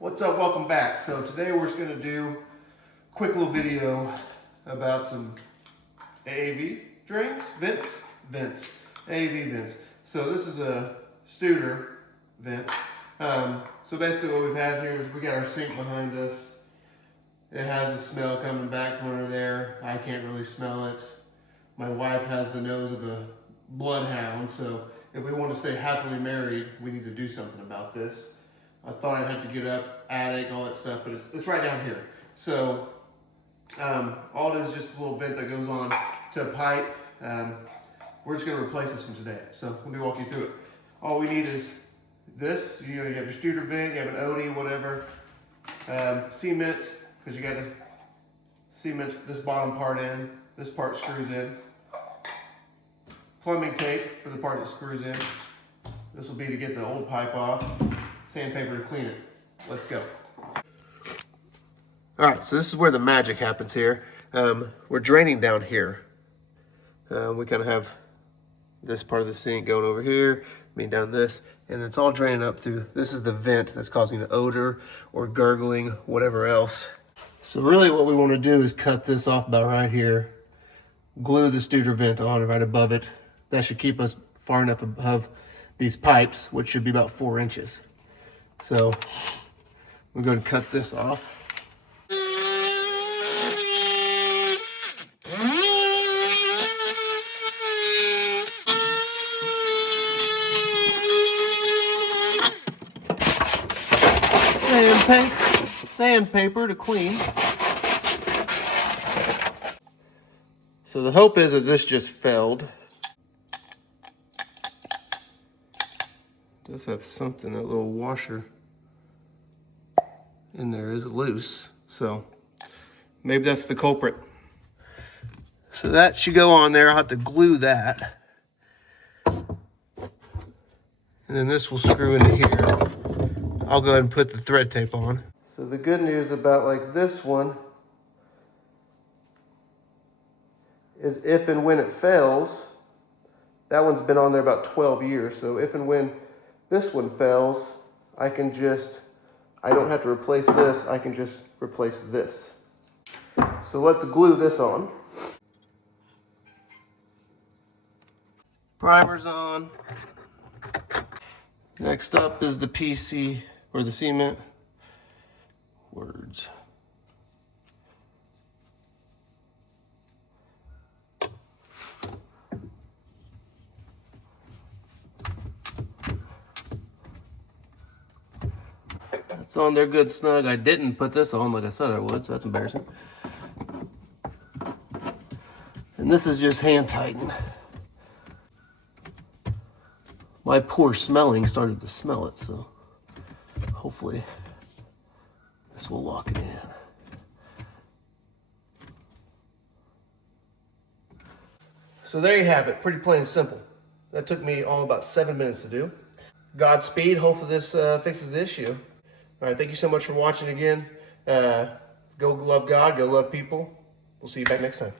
What's up? Welcome back. So today we're just going to do a quick little video about some AAV drains, vents, AAV vents. So this is a Studor vent. So basically what we've had here is we got our sink behind us. It has a smell coming back from under there. I can't really smell it. My wife has the nose of a bloodhound, so if we want to stay happily married, we need to do something about this. I thought I'd have to get up, attic, all that stuff, but it's right down here. So all it is just a little vent that goes on to a pipe. We're just going to replace this one today. So let me walk you through it. All we need is this. You have your Studor vent, you have an OD, whatever. Cement, because you got to cement this bottom part in. This part screws in. Plumbing tape for the part that screws in. This will be to get the old pipe off. Sandpaper to clean it. Let's go. All right, so this is where the magic happens here. We're draining down here. We kind of have this part of the sink going over here, down this, and it's all draining up through. This is the vent that's causing the odor or gurgling, whatever else. So really what we want to do is cut this off about right here, glue the Studor vent on right above it. That should keep us far enough above these pipes, which should be about 4 inches. So we're going to cut this off. Sandpaper to clean. So the hope is that this just felled. It does have something, that little washer in there is loose. So maybe that's the culprit. So that should go on there. I'll have to glue that. And then this will screw into here. I'll go ahead and put the thread tape on. So the good news about like this one is if and when it fails, that one's been on there about 12 years. So if and when this one fails, I don't have to replace this, I can just replace this. So let's glue this on. Primer's on. Next up is the PC, or the cement. Words. It's on there good snug. I didn't put this on like I said I would, so that's embarrassing. And this is just hand tighten. My poor smelling started to smell it, so hopefully this will lock it in. So there you have it, pretty plain and simple. That took me all about 7 minutes to do. Godspeed, hopefully this fixes the issue. All right, thank you so much for watching again. Go love God, go love people. We'll see you back next time.